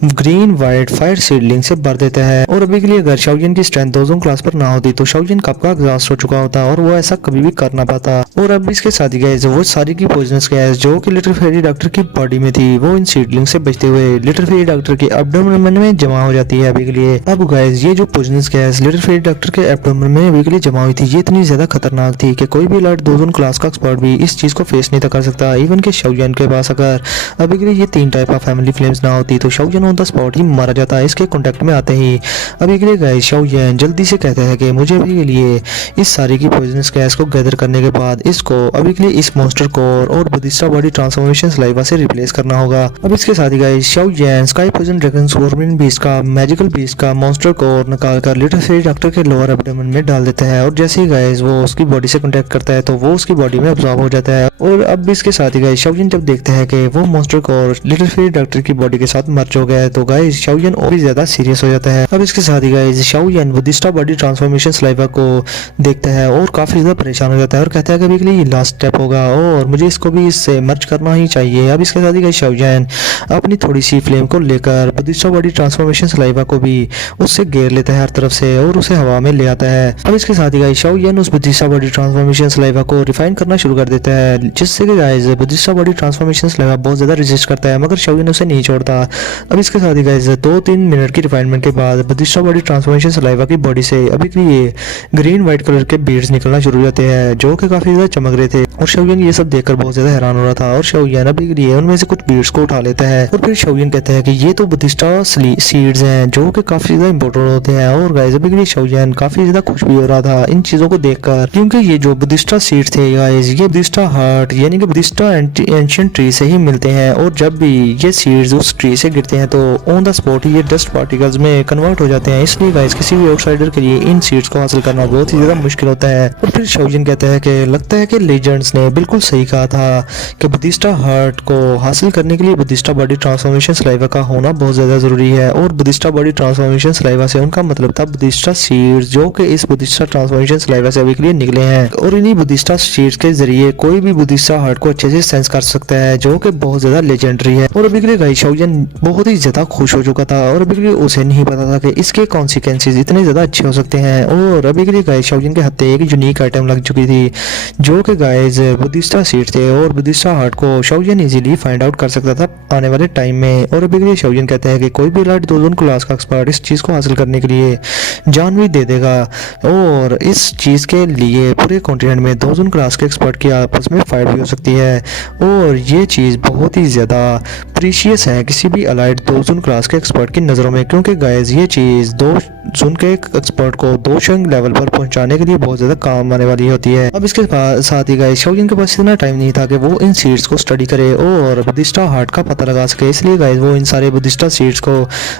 ग्रीन व्हाइट फायर सीडलिंग से भर देता है और अभी के लिए अगर शाओयन की स्ट्रेंथ दोजों क्लास पर ना होती तो शाओयन कब का एग्जॉस्ट हो चुका होता और वो ऐसा कभी भी कर ना पाता। और अब इसके साथ ही गाइस वो सारी की पॉइजनस गैस जो कि लिटिल फेरी डॉक्टर की बॉडी में थी वो इन सीडलिंग से बचते हुए लिटिल फेरी डॉक्टर के एब्डोमेन में जमा हो जाती है अभी के लिए। अब गाइस ये जो poisonous gas little fairy doctor के एब्डोमेन में अभी के लिए जमा हुई थी ये इतनी ज्यादा खतरनाक थी कि कोई भी अलर्ट दोजों क्लास का एक्सपर्ट भी इस चीज को फेस नहीं कर सकता। इवन के शाओयन के पास अगर अभी के लिए ये 3 टाइप ऑफ फैमिली फ्लेम्स ना होती तो शाओयन ऑन द स्पॉट ही मारा जाता। इसके कांटेक्ट में आते ही अभी के लिए गाइस शाओयन जल्दी से कहता है कि मुझे अभी के लिए इस सारी की पॉइजनस गैस को गैदर करने के बाद इसको अभी के लिए इस मॉन्स्टर कोर और बुद्धिस्टा बॉडी ट्रांसफॉर्मेशन सलाइवा से रिप्लेस करना होगा। अब इसके साथ ही guys Xiaoyan sky poison dragon scorpion beast का मैजिकल बीस्ट का मॉन्स्टर कोर निकालकर लिटिल फेरी डॉक्टर के लोअर एब्डोमेन में डाल देता है और जैसे ही गाइस वो उसकी बॉडी से कांटेक्ट करता है तो वो उसकी बॉडी में अब्सॉर्ब हो जाता है। और अब इसके साथ ही गाइस शाओयन जब देखते हैं कि वो monster core little fairy doctor की बॉडी के साथ मर्ज हो गया है तो गाइस शाओयन और भी ज्यादा सीरियस हो जाता है। अब इसके साथ ही गाइस शाओयन बुद्धिस्टा बॉडी ट्रांसफॉर्मेशन सलाइवा को देखता है और काफी ज्यादा परेशान हो जाता है और कहता है कि अभी के लिए ये लास्ट स्टेप होगा और मुझे इसको भी इससे मर्ज करना ही चाहिए। अब इसके साथ ही गाइस शाओयन अपनी थोड़ी सी फ्लेम को लेकर बुद्धिस्टा बॉडी ट्रांसफॉर्मेशन सलाइवा को भी उससे घेर लेता है हर तरफ से और उसे हवा में ले आता है। अब इसके साथ ही गाइस शाओयन उस बुद्धिस्टा बॉडी ट्रांसफॉर्मेशन सलाइवा को रिफाइन करना शुरू कर देता है जिससे कि गाइस बुद्धिस्टा बॉडी ट्रांसफॉर्मेशन सलाइवा बहुत ज्यादा रेजिस्ट करता है मगर शाओयन उसे नहीं छोड़ता। अब इसके साथ ही गाइस 2-3 मिनट की रिफाइनमेंट के बाद बुद्धिस्टा बॉडी ट्रांसफॉर्मेशन सलाइवा की बॉडी से अभी के लिए ग्रीन व्हाइट कलर के बीड्स निकलना शुरू हो जाते हैं जो कि काफी ज्यादा चमक रहे थे और शाओयन ये सब देखकर बहुत ज्यादा हैरान हो रहा था। और शाओयन अभी के लिए उनमें से कुछ बीड्स को उठा लेता है और फिर शाओयन कहता है कि ये तो बुद्धिस्टा सीड्स हैं जो कि काफी ज्यादा इंपॉर्टेंट होते हैं। और गाइस अभी के लिए शाओयन काफी ज्यादा खुश भी हो रहा था इन चीजों को देखकर क्योंकि ये जो बुद्धिस्टा सीड्स थे गाइस ये बुद्धिस्टा हार्ट यानी कि बुद्धिस्टा एंशिएंट ट्री से ही मिलते हैं और जब भी ये सीड्स उस ट्री से गिरते हैं तो ऑन द स्पॉट ये डस्ट पार्टिकल्स में कन्वर्ट हो जाते हैं। इसलिए गाइस किसी भी आउटसाइडर के लिए इन सीड्स को हासिल करना बहुत ही ज्यादा मुश्किल होता है। और फिर शाओयन कहता है कि लगता है कि लेजेंड्स ने बिल्कुल सही कहा था कि बुद्धिस्टा हार्ट को हासिल करने के लिए बुद्धिस्टा बॉडी ट्रांसफॉर्मेशन सलाइवा का होना बहुत ज्यादा जरूरी है। और बुद्धिस्टा बॉडी ट्रांसफॉर्मेशन सलाइवा से उनका मतलब था बुद्धिस्टा सीड्स जो कि इस बुद्धिस्टा ट्रांसफॉर्मेशन सलाइवा से अभी के लिए निकले हैं और इन्हीं बुद्धिस्टा सीड्स के जरिए कोई भी बुद्धिस्टा हार्ट को अच्छे से सेंस कर सकता है जो कि बहुत ज्यादा लेजेंडरी है। और अभी के लिए गाइस शाओयन बहुत ही ज्यादा खुश हो चुका था और अभी के लिए उसे नहीं पता था कि इसके कॉन्सिक्वेंसेस इतने ज्यादा अच्छे हो सकते हैं। और अभी के लिए गाइस शाओयन के हत्थे एक यूनिक आइटम लग चुकी थी जो कि गाइस बुद्धिस्टा सीड थे और बुद्धिस्टा हार्ट को शाओयन इजीली फाइंड आउट कर सकता था आने वाले टाइम में। और अभी के लिए शाओयन कहते हैं कि कोई भी लाइट दोजों क्लास का एक्सपर्ट इस चीज को हासिल करने के लिए जान भी दे देगा और इस चीज के लिए पूरे कॉन्टिनेंट में दोजों क्लास के एक्सपर्ट की आपस में फाइट भी हो सकती है और ये चीज बहुत ही ज्यादा प्रीशियस है किसी भी अलाइड दोजों क्लास के एक्सपर्ट की नजरों में क्योंकि गाइस ये चीज दोजों के एक्सपर्ट को दोशंग लेवल पर पहुंचाने के लिए बहुत ज्यादा काम आने वाली होती है। अब इसके साथ ही गाइस शाओयन के पास इतना टाइम नहीं था कि वो इन सीड्स को स्टडी करे और बुद्धिस्टा हार्ट का पता लगा सके, इसलिए गाइस वो इन सारे बुद्धिस्टा सीड्स को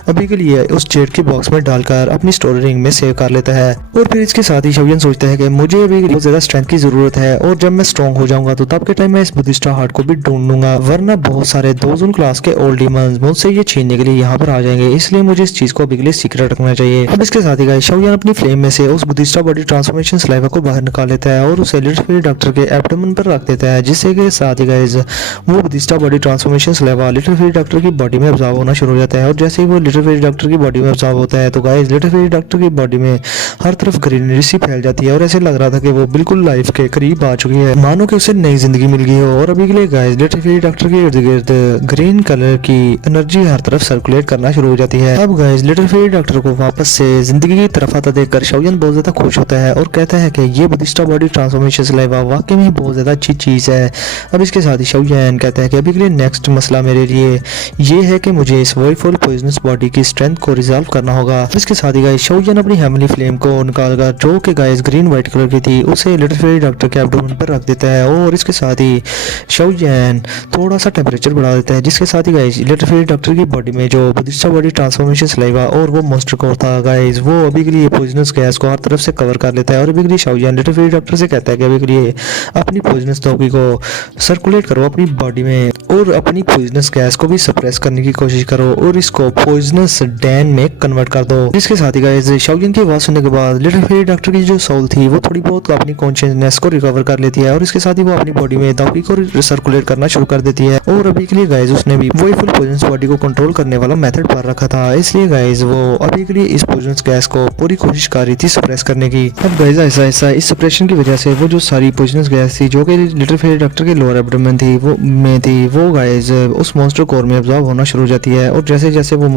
अभी के लिए उस जेट की बॉक्स में डालकर अपनी स्टोरी रिंग में सेव कर लेता है। और फिर इसके साथ ही शाओयन सोचता है कि मुझे अभी बहुत ज्यादा स्ट्रेंथ की जरूरत है और जब मैं स्ट्रॉन्ग हो जाऊंगा तो तब के टाइम मैं इस बुद्धिस्टा हार्ट को भी ढूंढूंगा वरना बहुत सारे दोजों क्लास के ओल्ड डीमंस मुझसे ये छीनने के लिए यहाँ पर आ जाएंगे, इसलिए मुझे इस चीज को अभी के लिए सीक्रेट रखना चाहिए। अब इसके साथ ही गाइस शाओयान अपनी फ्लेम में से उस बुद्धिस्टा बॉडी ट्रांसफॉर्मेशन सलाइवा को बाहर निकाल लेता है और उसे लिटिल फेरी डॉक्टर के एब्डोमेन पर रख देता है, जिससे के साथ ही गाइस वो बुद्धिस्टा body transformation saliva little fairy doctor की बॉडी में अब्जॉर्ब होना शुरू हो जाता है। और जैसे ही वो लिटिल फेरी डॉक्टर की बॉडी में अब्जॉर्ब होता है तो गाइस लिटिल फेरी डॉक्टर की बॉडी में हर तरफ ग्रीनरी सी फैल जाती है और ऐसे लग रहा था कि वो बिल्कुल लाइफ के करीब आ चुकी है, मानो कि उसे नई जिंदगी मिल गई हो। और अभी के लिए गाइस लिटिल फेरी डॉक्टर के इर्द गिर्द ग्रीन कलर की एनर्जी हर तरफ सर्कुलेट करना शुरू हो जाती है। अब गाइस लिटिल फेरी डॉक्टर को वापस से जिंदगी की तरफ आता देखकर शाओयान बहुत ज्यादा खुश होता है और कहता है कि ये बुद्धिस्टा बॉडी ट्रांसफॉर्मेशन सलाइवा वाकई में बहुत ज्यादा अच्छी चीज है। अब इसके साथ ही शाओयान कहता है कि अभी के लिए नेक्स्ट मसला मेरे लिए ये है कि मुझे इस वॉइफुल पॉइजनस बॉडी की स्ट्रेंथ को रिजॉल्व करना होगा। इसके साथ ही गाइस शाओयान अपनी हेवनली फ्लेम को निकालकर जो कि गाइस ग्रीन व्हाइट कलर की थी उसे लिटिल फेरी डॉक्टर के एब्डोमेन पर रख देता है और इसके साथ ही शाओयान थोड़ा सा टेम्परेचर बढ़ा देता है, जिसके साथ ही गाइस लिटिल फेरी डॉक्टर की बॉडी में जो बुद्धिस्टा बॉडी ट्रांसफॉर्मेशन सलाइवा और वो मॉन्स्टर कोर था गाइस वो अभी के लिए पॉइजनस गैस को हर तरफ से कवर कर लेता है। और अभी के लिए शाओयान लिटिल फेरी डॉक्टर से कहता है कि अभी के लिए अपनी पॉइजनस टॉपिक को सर्कुलेट करो अपनी बॉडी में और अपनी पॉइजनस गैस को भी सप्रेस करने की कोशिश करो और इसको पॉइजनस डैन में कन्वर्ट कर दो। जिसके साथ ही गाइस शाओयान की आवाज सुनने के बाद लिटिल फेरी डॉक्टर की जो सोल थी वो थोड़ी बहुत अपनी कॉन्शियसनेस को रिकवर कर लेती है और इसके साथ ही वो अपनी बॉडी में दावी को सर्कुलेट करना शुरू कर देती है। और अभी के लिए गाइस उसने भी वही फुल पॉइजनस बॉडी को कंट्रोल करने वाला मेथड पा रखा था, इसलिए गाइस वो अभी के लिए इस पॉइजनस गैस को पूरी कोशिश कर रही थी सप्रेस करने की। अब गाइस ऐसा इस सप्रेशन की वजह से वो जो सारी पॉइजनस गैस थी जो कि लिटिल फेरी डॉक्टर के लोअर एब्डोमेन थी वो गाइस उस मॉन्स्टर कोर में अब्जॉर्ब होना शुरू हो जाती है। और जैसे जैसे वो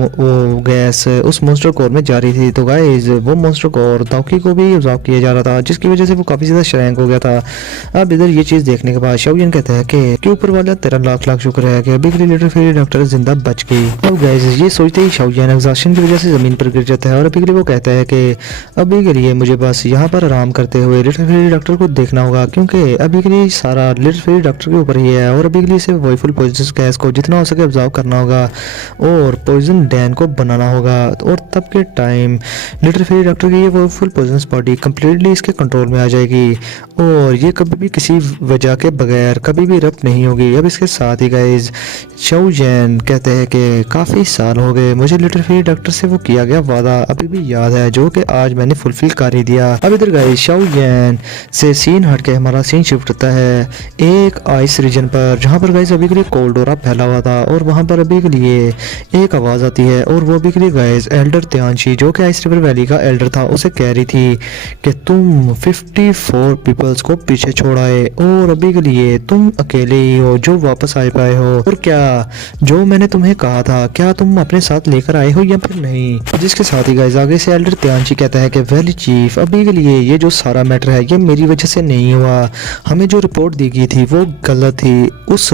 गैस उस मॉन्स्टर कोर में जा रही थी तो गाइस वो मॉन्स्टर कोर दाउकी को भी अब्जॉर्ब किया जा रहा था, जिसकी वजह से वो काफी ज्यादा श्रैंक हो गया था। अब इधर ये चीज देखने के बाद शाओयान कहता है कि ऊपर वाला तेरा लाख लाख शुक्र है कि अभी के लिए लिटिल फेरी डॉक्टर जिंदा बच गई। अब गाइस ये सोचते ही शाओयान एग्जॉस्शन की वजह से जमीन पर गिर जाता है और अभी के लिए वो कहता है कि अभी के लिए मुझे बस यहाँ पर आराम करते हुए लिटिल फेरी डॉक्टर को देखना होगा, क्योंकि अभी के लिए सारा लिटिल फेरी डॉक्टर के ऊपर ही है और अभी के लिए इसे वॉइफुल पॉइजनस गैस को जितना हो सके ऑब्जर्व करना होगा और पॉइजन डैन को बनाना होगा। और तब के टाइम लिटिल फेरी डॉक्टर की ये वॉइफुल पॉइजनस बॉडी कंप्लीटली इसके कंट्रोल में आ जाएगी और ये कभी भी किसी वजह के बगैर कभी भी रप्ट नहीं होगी। अब इसके साथ ही गाइस शाओयान कहते हैं कि काफ़ी साल हो गए मुझे लिटिल फेरी डॉक्टर से वो किया गया वादा अभी भी याद है जो कि आज मैंने फुलफिल कर ही दिया। अब इधर गाइस शाओयान से सीन हट के हमारा सीन शिफ्ट होता है एक आइस रीजन पर, जहाँ पर गाइस अभी के लिए कोल्ड डोरा फैला हुआ था और वहाँ पर अभी के लिए एक आवाज़ आती है और वो अभी के लिए गाइस एल्डर त्यांशी जो कि आइस रिवर वैली का एल्डर था उसे कह रही थी कि तुम 54 पीपल्स को पीछे छोड़ आए और अभी के लिए तुम अकेले ही हो जो वापस आ पाए हो, और क्या जो मैंने तुम्हें कहा था क्या तुम अपने साथ लेकर आए हो या फिर नहीं। जिसके साथ ही गाइस आगे से एल्डर त्यांशी कहता है कि वैली चीफ अभी के लिए ये जो सारा मैटर है ये मेरी वजह से नहीं हुआ, हमें जो रिपोर्ट दी गई थी वो गलत थी। उस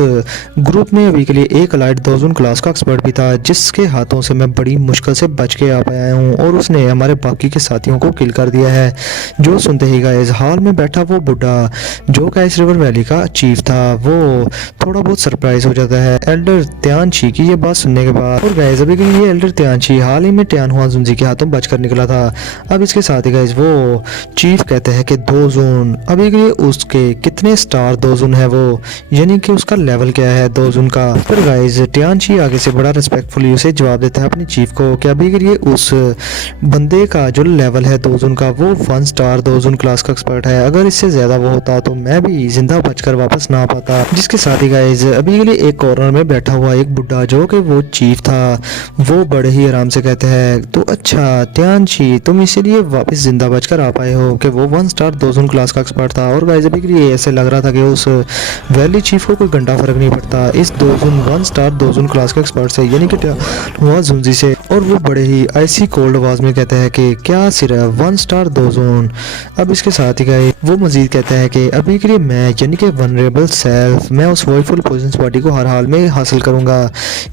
ग्रुप में अभी के लिए एक अलाइट दोजन क्लास का एक्सपर्ट भी था जिसके हाथों से मैं बड़ी मुश्किल से बच के आ पाया हूँ और उसने हमारे बाकी के साथियों को किल कर दिया है। जो सुनते ही गाइस हाल में बैठा वो बुढ़ा जो आइस रिवर वैली का चीफ था वो थोड़ा बहुत सरप्राइज हो जाता है एल्डर त्यांशी की ये बात सुनने के बाद। और गाइस अभी के लिए एल्डर त्यांशी हाल ही में ट्यानहुआ जुंजी के हाथों बचकर निकला था। अब इसके साथ ही गाइस वो चीफ कहते हैं कि 2 जोन अभी के लिए उसके कितने स्टार 2 जोन है वो, यानी कि उसका लेवल क्या है 2 जोन का। फिर गाइस त्यांशी आगे से बड़ा रिस्पेक्टफुली उसे जवाब देता है अपने चीफ को कि अभी के लिए उस बंदे का जो लेवल है 2 जोन का वो 1 स्टार 2 जोन क्लास का एक्सपर्ट है, अगर इससे ज्यादा वो होता तो मैं भी जिंदा बचकर वापस ना आ पाता। जिसके साथ ही गाइस अभी के लिए एक कॉर्नर में बैठा हुआ एक बुढ़ा जो कि वो चीफ था वो बड़े ही आराम से कहते हैं तो अच्छा त्यांशी तुम इसीलिए वापस जिंदा बचकर आ पाए हो कि वो 1 स्टार 2 जोन क्लास का एक्सपर्ट था। और गाइस अभी के लिए ऐसे लग रहा था कि उस वैली चीफ को कोई घंटा फर्क नहीं पड़ता इस 2 जोन 1 स्टार 2 जोन क्लास के एक्सपर्ट से, यानी कि ट्यानहुआ जुंजी से। और वो बड़े ही आइसी कोल्ड आवाज में कहता है कि क्या सिर्फ 1 स्टार 2 जोन। अब इसके साथ ही गए वो मजीद कहता है कि अभी के लिए मैं यानी कि वनरेबल सेल्फ मैं उस वॉइफुल पॉइजनस बॉडी को हर हाल में हासिल करूंगा,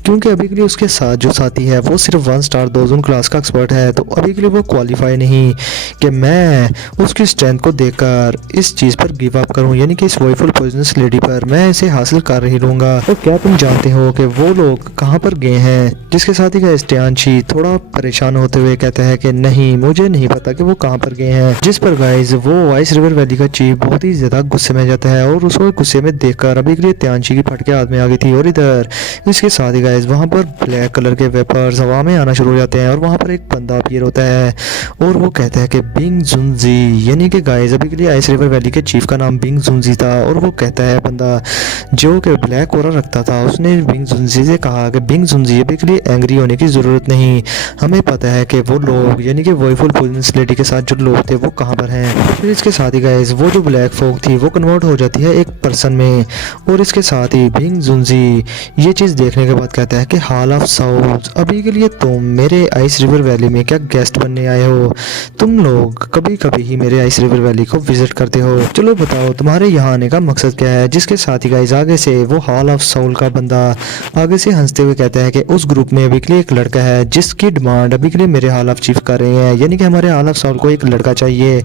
क्योंकि अभी के लिए उसके साथ जो साथी है वो सिर्फ 1 स्टार 2 जोन क्लास का एक्सपर्ट है, तो अभी के लिए वो क्वालिफाई नहीं कि मैं उसकी स्ट्रेंथ को देखकर इस चीज पर गिव अप करूं, यानी कि इस वॉइफुल पॉइजनस लेडी पर मैं इसे हासिल कर ही लूंगा। तो क्या तुम जानते हो कि वो लोग कहां पर गए हैं। जिसके साथ ही गए त्यांशी तियांशी थोड़ा परेशान होते हुए कहता है कि नहीं, मुझे नहीं पता कि वो कहाँ पर गए हैं। जिस पर गाइज वो आइस रिवर वैली का चीफ बहुत ही ज्यादा गुस्से में जाता है और उसको गुस्से में देखकर अभी के लिए तियांशी की फटके हाथ में आ गई थी। और इधर इसके साथ ही गाइज वहाँ पर ब्लैक कलर के वेपर्स हवा में आना शुरू हो जाते हैं और वहाँ पर एक बंदा अपीयर होता है और वो कहता है कि बिंग जुनजी, यानी कि गाइज अभी के लिए आइस रिवर वैली के चीफ का नाम बिंग जुनजी था। और वो कहता है बंदा जो कि ब्लैक कोरा रखता था, उसने बिंग जुनजी से कहा कि बिंग जुनजी अभी के लिए एंग्री होने की ज़रूरत नहीं, हमें पता है कि वो लोग यानी कि वॉयफुल पुलिस लेडी के साथ जो लोग थे वो कहाँ पर हैं। फिर इसके साथ ही गाइस वो जो ब्लैक फोक थी वो कन्वर्ट हो जाती है एक पर्सन में। और इसके साथ ही बिंग जुनजी ये चीज़ देखने के बाद कहता है कि हाल ऑफ साउथ, अभी के लिए तुम मेरे आइस रिवर वैली में क्या गेस्ट बनने आए हो? तुम लोग कभी कभी ही मेरे आइस रिवर वैली को विजिट करते हो, चलो बताओ तुम्हारे यहाँ आने का मकसद क्या है? जिसके साथ ही गाइस आगे से वो हॉल ऑफ साउल का बंदा आगे से हंसते हुए कहता है कि उस ग्रुप में अभी के लिए एक लड़का है जिसकी डिमांड अभी के लिए मेरे हाल ऑफ चीफ कर रहे हैं, यानी कि हमारे हाल ऑफ साउल को एक लड़का चाहिए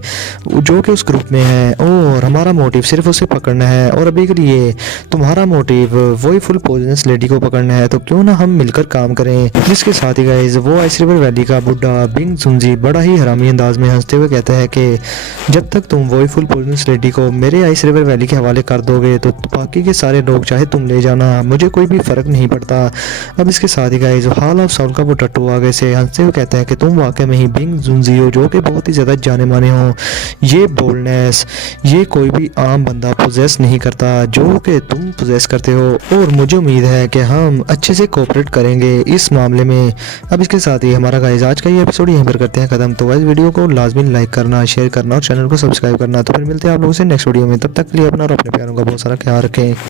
जो कि उस ग्रुप में है और हमारा मोटिव सिर्फ उसे पकड़ना है। और अभी के लिए तुम्हारा मोटिव वही फुल पोइजनस लेडी को पकड़ना है, तो क्यों ना हम मिलकर काम करें। जिसके साथ ही गाइस वो आइस रिवर वैली का बुढ़ा बिंग जुनजी बड़ा ही हरामी अंदाज में हंसते हुए कहता है कि जब तक तुम वही फुल पोइजनस लेडी को मेरे आइस रिवर वैली के हवाले कर दोगे तो बाकी के सारे लोग चाहे तुम ले जाना, मुझे कोई भी फर्क नहीं पड़ता। अब इसके साथ ही गाइस हॉल ऑफ साउल का वो टट्टू आगे से हंसते हुए कहता है कि तुम वाकई में ही बिंग जुनजी हो जो कि बहुत ही ज़्यादा जाने माने हो। ये बोल्डनेस ये कोई भी आम बंदा पोजेस नहीं करता जो कि तुम पोजेस करते हो, और मुझे उम्मीद है कि हम अच्छे से कोऑपरेट करेंगे इस मामले में। अब इसके साथ ही हमारा गाइस आज का ये एपिसोड यहीं पर करते हैं खत्म। तो गाइस वीडियो को लाजमी लाइक करना, शेयर करना और चैनल को सब्सक्राइब करना। तो फिर मिलते हैं आप लोगों से नेक्स्ट वीडियो में, तब तक के लिए अपना और अपने प्यारों का बहुत सारा ख्याल रखें।